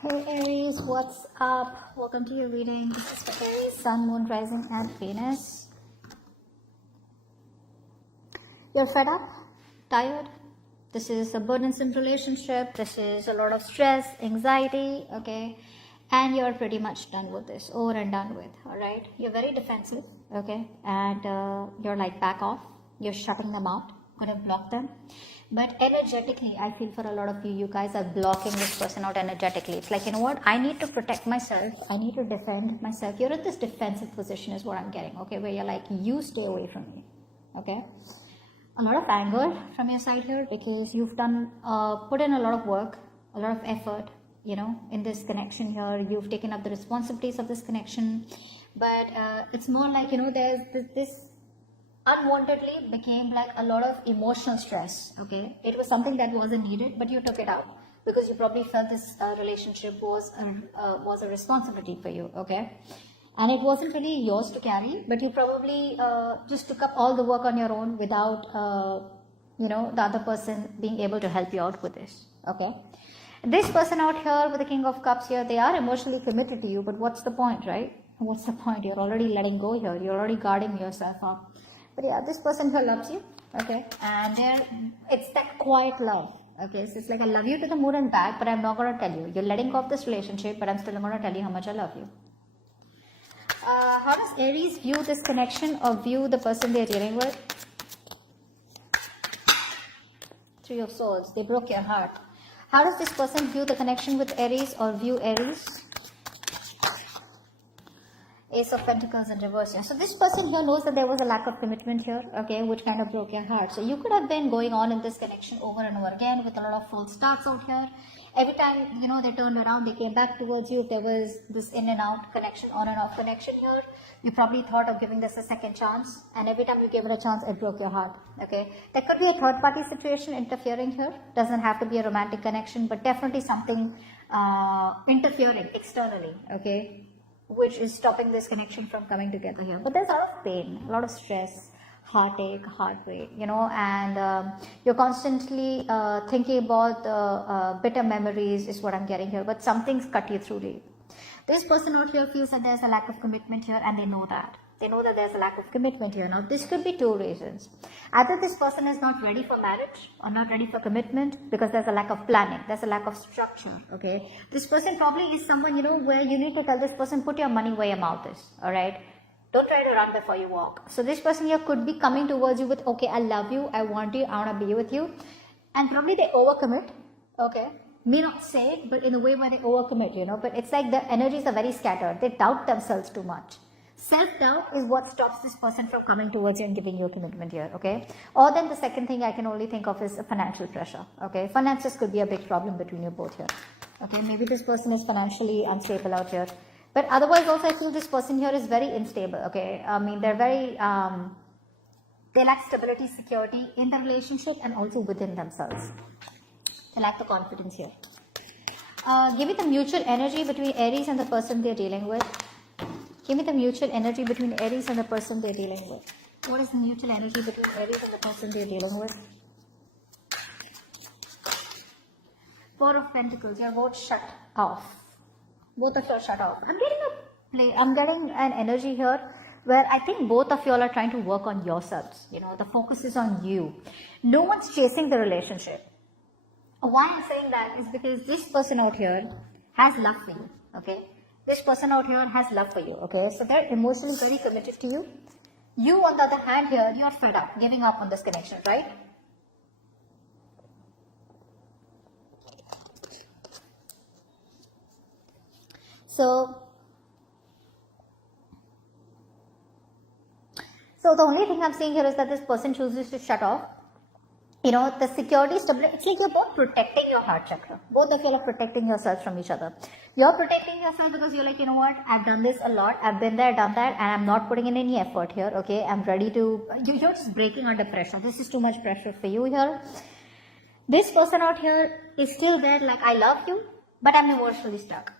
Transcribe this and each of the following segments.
Hey Aries, what's up? Welcome to your reading. This is for Aries, Sun, Moon, Rising, and Venus. You're fed up? Tired? This is a burdensome relationship. This is a lot of stress, anxiety, okay? And you're pretty much done with this, over and done with, alright? You're very defensive, okay? And you're like back off. You're shutting them out, gonna block them. But energetically, I feel for a lot of you, you guys are blocking this person out energetically. It's like, you know what? I need to protect myself. I need to defend myself. You're in this defensive position is what I'm getting, okay? Where you're like, you stay away from me, okay? A lot of anger from your side here because you've done, put in a lot of work, a lot of effort, you know, in this connection here. You've taken up the responsibilities of this connection. But it's more like, you know, there's this unwantedly became like a lot of emotional stress, okay? It was something that wasn't needed, but you took it out because you probably felt this relationship was a responsibility for you, okay? And it wasn't really yours to carry, but you probably just took up all the work on your own without, you know, the other person being able to help you out with this, okay? This person out here with the King of Cups here, they are emotionally committed to you, but what's the point, right? What's the point? You're already letting go here. You're already guarding yourself up. But yeah, this person here loves you, okay? And it's that quiet love, okay? So it's like, I love you to the moon and back, but I'm not going to tell you. You're letting go of this relationship, but I'm still going to tell you how much I love you. How does Aries view this connection or view the person they're dealing with? Three of Swords, they broke your heart. How does this person view the connection with Aries or view Aries? Ace of Pentacles in reverse here. So this person here knows that there was a lack of commitment here, okay, which kind of broke your heart. So you could have been going on in this connection over and over again with a lot of false starts out here. Every time, you know, they turned around, they came back towards you. If there was this in and out connection, on and off connection here, you probably thought of giving this a second chance. And every time you gave it a chance, it broke your heart, okay. There could be a third party situation interfering here. Doesn't have to be a romantic connection, but definitely something interfering externally, okay, which is stopping this connection from coming together here. But there's a lot of pain, a lot of stress, heartache, heartbreak, you know, and you're constantly thinking about the bitter memories is what I'm getting here, but something's cut you through deep. This person out here feels that there's a lack of commitment here, and they know that. They know that there's a lack of commitment here. Now, this could be two reasons. Either this person is not ready for marriage or not ready for commitment because there's a lack of planning. There's a lack of structure, okay? This person probably is someone, you know, where you need to tell this person, put your money where your mouth is, all right? Don't try to run before you walk. So this person here could be coming towards you with, okay, I love you, I want you, I want to be with you. And probably they overcommit, okay? May not say it, but in a way where they overcommit, you know? But it's like the energies are very scattered. They doubt themselves too much. Self-doubt is what stops this person from coming towards you and giving you a commitment here, okay? Or then the second thing I can only think of is financial pressure, okay? Finances could be a big problem between you both here, okay? Maybe this person is financially unstable out here. But otherwise also I feel this person here is very unstable, okay? I mean, they're very, they lack stability, security in the relationship and also within themselves. They lack the confidence here. Give me the mutual energy between Aries and the person they're dealing with. Give me the mutual energy between Aries and the person they're dealing with. What is the mutual energy between Aries and the person they're dealing with? Four of Pentacles. You're both shut off. Both of you are shut off. I'm getting an energy here where I think both of you all are trying to work on yourselves. You know, the focus is on you. No one's chasing the relationship. Why I'm saying that is because this person out here has love for you, okay? This person out here has love for you, okay? So they're emotionally very committed to you. You, on the other hand here, you're fed up, giving up on this connection, right? So the only thing I'm saying here is that this person chooses to shut off. You know, the security, stability, it's like you're both protecting your heart chakra. Both of you are protecting yourselves from each other. You're protecting yourself because you're like, you know what, I've done this a lot. I've been there, done that, and I'm not putting in any effort here, okay? I'm ready to, you're just breaking under pressure. This is too much pressure for you here. This person out here is still there, like, I love you, but I'm emotionally stuck.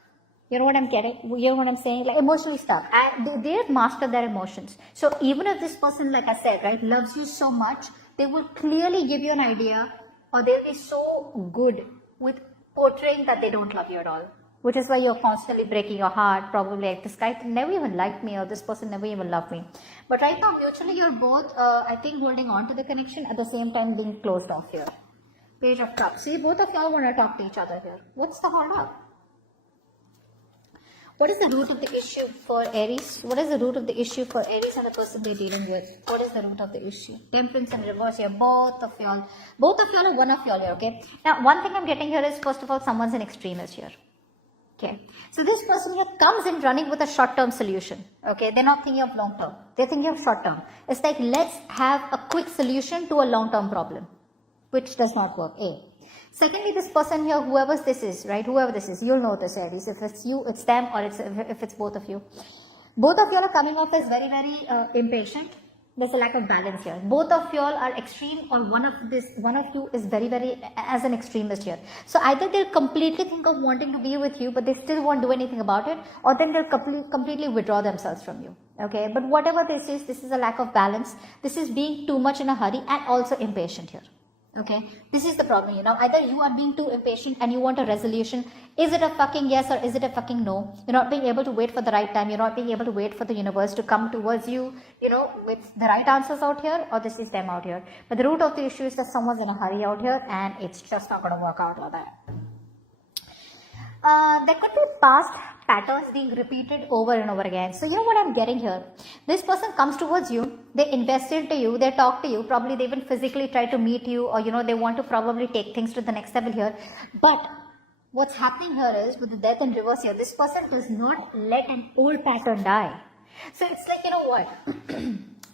You know what I'm getting? You know what I'm saying? Like emotionally stuck. And they've mastered their emotions. So even if this person, like I said, right, loves you so much, they will clearly give you an idea, or they'll be so good with portraying that they don't love you at all. which is why you're constantly breaking your heart. Probably like, this guy never even liked me, or this person never even loved me. But right now, mutually, you're both, I think, holding on to the connection, at the same time being closed off here. Page of Cups. See, both of y'all want to talk to each other here. What's the hold up? What is the root of the issue for Aries? What is the root of the issue for Aries and the person they're dealing with? What is the root of the issue? Temperance and reverse here. Both of y'all or one of y'all here, okay? Now, one thing I'm getting here is, first of all, someone's an extremist here. Okay, so this person here comes in running with a short-term solution. Okay, they're not thinking of long-term. They're thinking of short-term. It's like, let's have a quick solution to a long-term problem, which does not work. A. Secondly, this person here, whoever this is, right? Whoever this is, you'll know this, Aries. If it's you, it's them, or if it's both of you. Both of you are coming off as very, very impatient. There's a lack of balance here. Both of you all are extreme, or one of you is very, very as an extremist here. So either they'll completely think of wanting to be with you, but they still won't do anything about it, or then they'll completely withdraw themselves from you. Okay, but whatever this is a lack of balance. This is being too much in a hurry and also impatient here. Okay, this is the problem, you know. Either you are being too impatient and you want a resolution. Is it a fucking yes or is it a fucking no? You're not being able to wait for the right time. You're not being able to wait for the universe to come towards you, you know, with the right answers out here, or this is them out here. But the root of the issue is that someone's in a hurry out here and it's just not going to work out like that. There could be past patterns being repeated over and over again. So you know what I'm getting here? This person comes towards you, they invest into you, they talk to you, probably they even physically try to meet you, or you know, they want to probably take things to the next level here. But what's happening here is, with the death in reverse here, this person does not let an old pattern die. So it's like, you know what?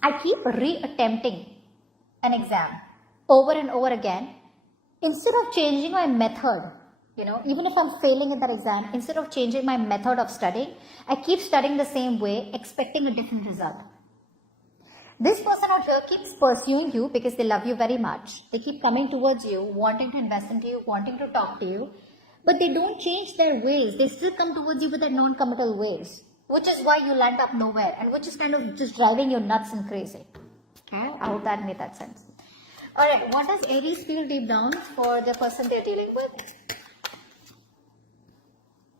I keep re-attempting an exam over and over again. Instead of changing my method, you know, even if I'm failing in that exam, instead of changing my method of studying, I keep studying the same way, expecting a different result. This person out here keeps pursuing you because they love you very much. They keep coming towards you, wanting to invest into you, wanting to talk to you, but they don't change their ways. They still come towards you with their non-committal ways, which is why you land up nowhere, and which is kind of just driving you nuts and crazy. Okay, I hope that made that sense. Alright, what does Aries feel deep down for the person they're dealing with?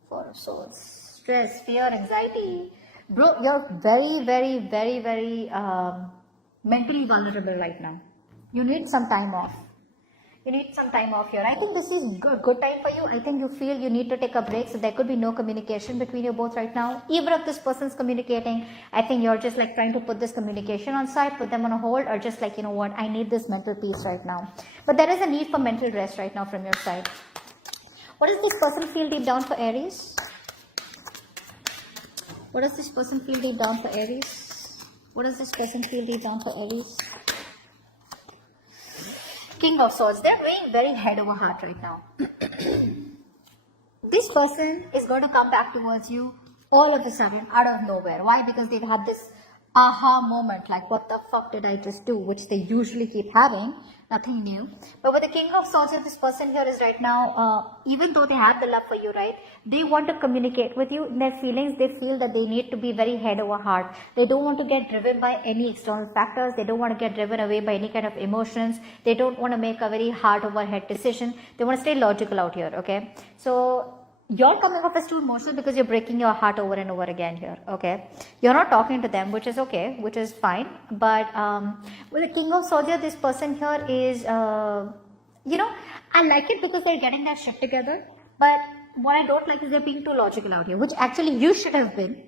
Four of Swords. Stress, fear, anxiety. Bro, you're very, very, very, very mentally vulnerable right now. You need some time off. You need some time off here. I think this is a good time for you. I think you feel you need to take a break. So there could be no communication between you both right now. Even if this person's communicating, I think you're just like trying to put this communication on side, put them on a hold, or just like, you know what, I need this mental peace right now. But there is a need for mental rest right now from your side. What does this person feel deep down for Aries? What does this person feel deep down for Aries? What does this person feel deep down for Aries? King of Swords. They're doing very head over heart right now. This person is going to come back towards you all of a sudden out of nowhere. Why? Because they've had this aha moment, like what the fuck did I just do, which they usually keep having, nothing new. But with the King of Swords, this person here is right now, even though they have the love for you, right, they want to communicate with you in their feelings. They feel that they need to be very head over heart. They don't want to get driven by any external factors. They don't want to get driven away by any kind of emotions. They don't want to make a very heart over head decision. They want to stay logical out here, okay? So you're coming off as too emotional because you're breaking your heart over and over again here, okay? You're not talking to them, which is okay, which is fine. But with the King of Swords, this person here is, you know, I like it because they're getting their shit together. But what I don't like is they're being too logical out here, which actually you should have been,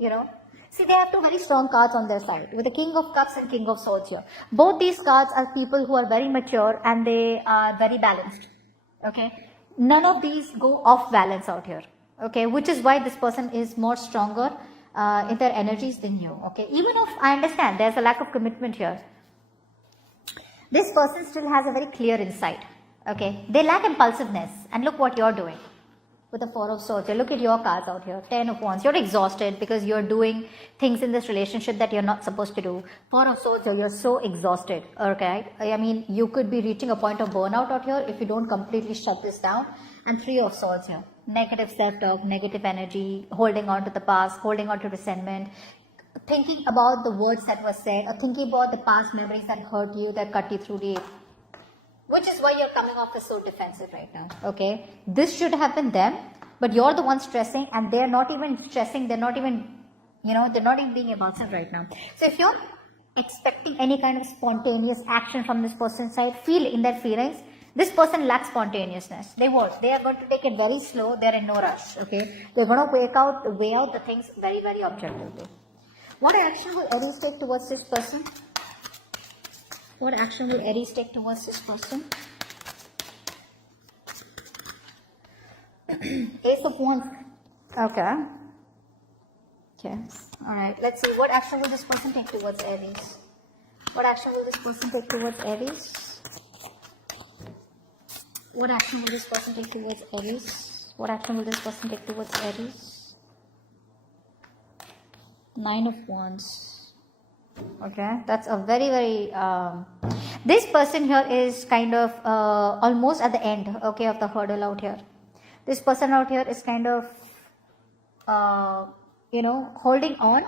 you know. See, they have two very strong cards on their side, with the King of Cups and King of Swords here. Both these cards are people who are very mature and they are very balanced, okay? None of these go off balance out here, okay, which is why this person is more stronger in their energies than you, okay. Even if I understand there's a lack of commitment here, this person still has a very clear insight, okay. They lack impulsiveness, and look what you're doing with the Four of Swords. Look at your cards out here. 10 of Wands. You're exhausted because you're doing things in this relationship that you're not supposed to do. Four of Swords, you're so exhausted, okay. I mean, you could be reaching a point of burnout out here if you don't completely shut this down. And Three of Swords here. Negative self-talk, negative energy, holding on to the past, holding on to resentment, thinking about the words that were said, or thinking about the past memories that hurt you, that cut you through deep. Which is why you're coming off as so defensive right now, okay? This should have been them, but you're the one stressing, and they're not even stressing, they're not even, they're not even being impulsive right now. So if you're expecting any kind of spontaneous action from this person's side, feel in their feelings, this person lacks spontaneousness. They won't. They are going to take it very slow. They're in no rush. Okay, they're going to weigh out the things very, very objectively. What action will Aries take towards this person? What action will Aries take towards this person? Ace of Wands. Okay. Okay. Alright. Let's see. What action will this person take towards Aries? What action will this person take towards Aries? What action will this person take towards Aries? What action will this person take towards Aries? 9 of Wands. Okay, that's a very, very this person here is kind of almost at the end, okay, of the hurdle out here. This person out here is kind of holding on,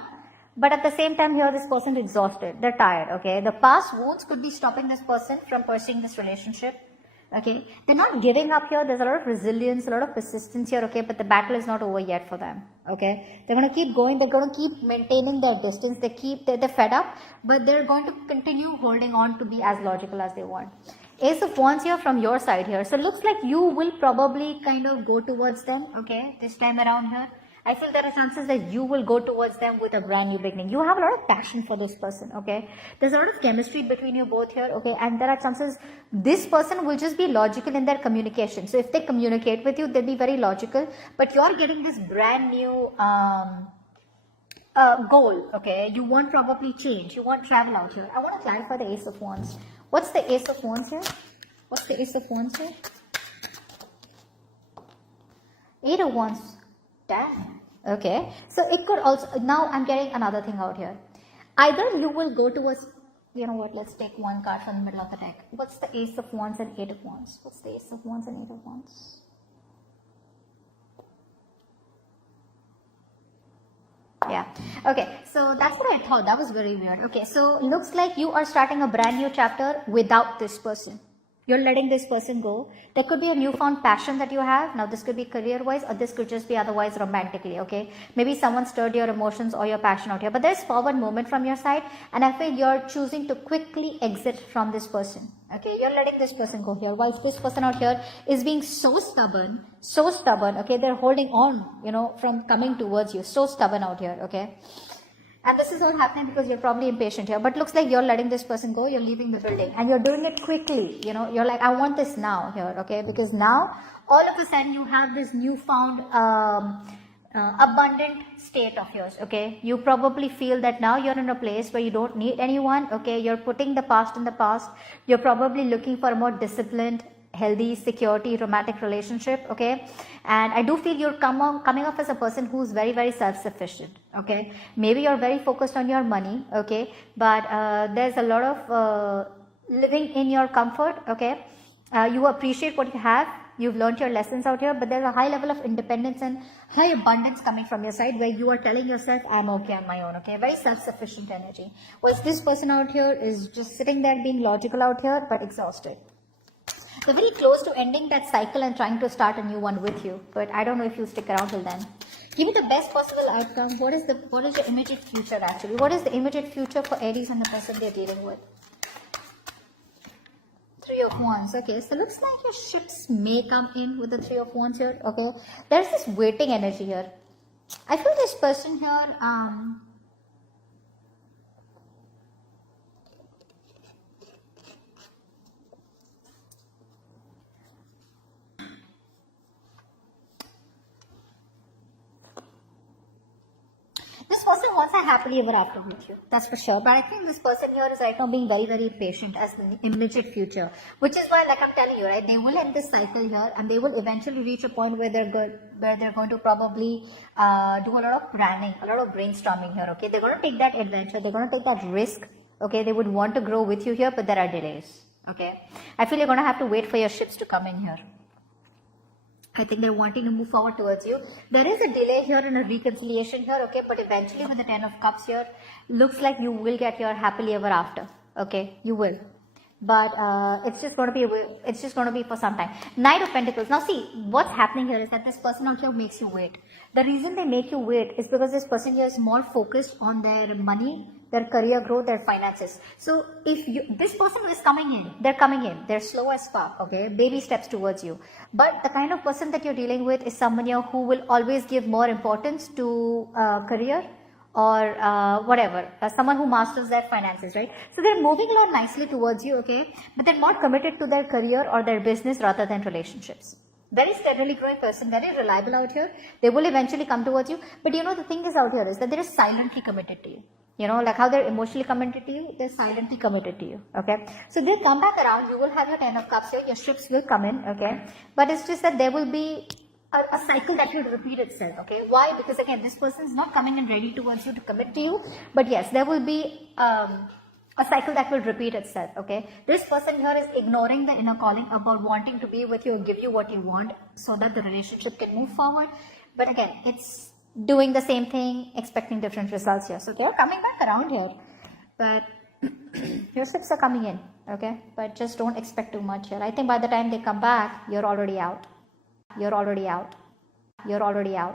but at the same time here this person is exhausted, they're tired. Okay, the past wounds could be stopping this person from pursuing this relationship. Okay, they're not giving up here. There's a lot of resilience, a lot of persistence here. Okay, but the battle is not over yet for them. Okay, they're going to keep going. They're going to keep maintaining their distance. They're fed up, but they're going to continue holding on to be as logical as they want. Ace of Wands here from your side here. So looks like you will probably kind of go towards them. Okay, this time around here. I feel there are chances that you will go towards them with a brand new beginning. You have a lot of passion for this person, okay? There's a lot of chemistry between you both here, okay? And there are chances this person will just be logical in their communication. So if they communicate with you, they'll be very logical. But you're getting this brand new goal, okay? You want probably change. You want travel out here. I want to clarify the Ace of Wands. What's the Ace of Wands here? What's the Ace of Wands here? 8 of Wands. Damn. Okay, so it could also, now I'm getting another thing out here. Either you will go towards, you know what, let's take one card from the middle of the deck. What's the Ace of Wands and 8 of Wands? What's the Ace of Wands and 8 of Wands? Yeah, okay, so that's what I thought. That was very weird. Okay, so looks like you are starting a brand new chapter without this person. You're letting this person go. There could be a newfound passion that you have. Now this could be career-wise, or this could just be otherwise romantically, okay? Maybe someone stirred your emotions or your passion out here. But there's forward movement from your side, and I feel you're choosing to quickly exit from this person, okay? You're letting this person go here, whilst this person out here is being so stubborn, okay? They're holding on, you know, from coming towards you. So stubborn out here, okay? And this is all happening because you're probably impatient here. But looks like you're letting this person go. You're leaving the building. And you're doing it quickly. You know, you're like, I want this now here, okay? Because now, all of a sudden, you have this newfound abundant state of yours, okay? You probably feel that now you're in a place where you don't need anyone, okay? You're putting the past in the past. You're probably looking for a more disciplined, healthy, security, romantic relationship, okay? And I do feel you're coming off as a person who's very, very self-sufficient, okay? Maybe you're very focused on your money, okay? But there's a lot of living in your comfort, okay? You appreciate what you have. You've learned your lessons out here, but there's a high level of independence and high abundance coming from your side where you are telling yourself, I'm okay on my own, okay? Very self-sufficient energy. Whereas this person out here is just sitting there being logical out here, but exhausted. They're very close to ending that cycle and trying to start a new one with you. But I don't know if you'll stick around till then. Give me the best possible outcome. What is your immediate future actually? What is the immediate future for Aries and the person they're dealing with? 3 of Wands. Okay, so looks like your ships may come in with the 3 of Wands here. Okay, there's this waiting energy here. I feel this person here, this person wants a happily ever after with you, that's for sure. But I think this person here is right now being very, very patient as the immediate future. Which is why, like I'm telling you, right, they will end this cycle here and they will eventually reach a point where they're going to probably do a lot of planning, a lot of brainstorming here, okay? They're going to take that adventure, they're going to take that risk, okay? They would want to grow with you here, but there are delays, okay? I feel you're going to have to wait for your ships to come in here. I think they're wanting to move forward towards you. There is a delay here and a reconciliation here, okay? But eventually with the 10 of Cups here, looks like you will get your happily ever after, okay? You will. but it's just going to be for some time. Knight of Pentacles. Now see, what's happening here is that this person out here makes you wait. The reason they make you wait is because this person here is more focused on their money, their career growth, their finances. So if this person who is coming in, they're slow as fuck, okay, baby steps towards you. But the kind of person that you're dealing with is someone here who will always give more importance to career, or whatever, someone who masters their finances, right? So they're moving along nicely towards you, okay, but they're not committed to their career or their business rather than relationships. Very steadily growing person, very reliable out here. They will eventually come towards you, but you know, the thing is out here is that they're silently committed to you. You know, like how they're emotionally committed to you, they're silently committed to you, okay? So they'll come back around, you will have your 10 of cups here, your ships will come in, okay? But it's just that there will be a cycle that will repeat itself, okay? Why? Because again, this person is not coming in ready towards you to commit to you, but yes, there will be a cycle that will repeat itself, okay? This person here is ignoring the inner calling about wanting to be with you or give you what you want so that the relationship can move forward. But again, it's doing the same thing, expecting different results here. So they're coming back around here, but your ships are coming in, okay? But just don't expect too much here. I think by the time they come back, you're already out. You're already out.